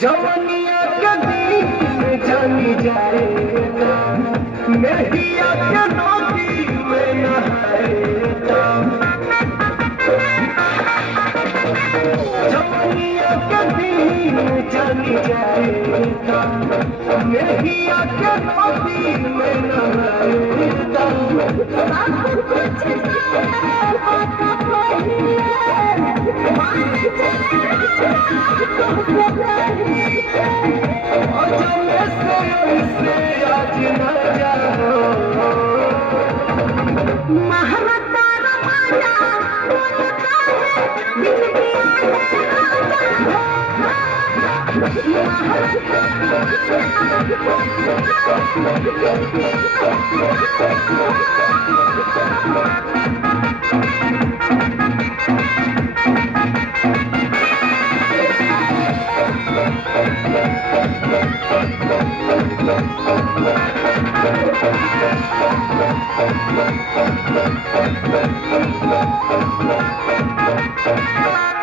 जवनिया कभी जानी जाए मेहिया के नदी में नहाए जवनिया कभी जानी जाए मेहिया के नदी में नहाए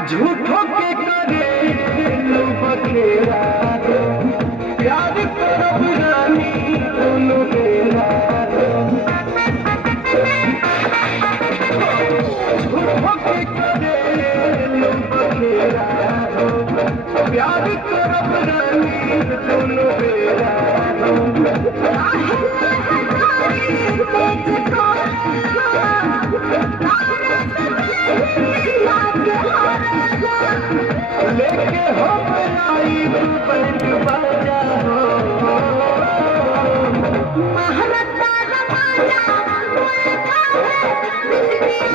झूठों के करे बखेरा प्यार करब रानी दोनों बेरा झूठों के करे बखेरा प्यार करब रानी दोनों बेरा लेके हो बनाई बंद बाजा हो महारता रमाजा बोलता है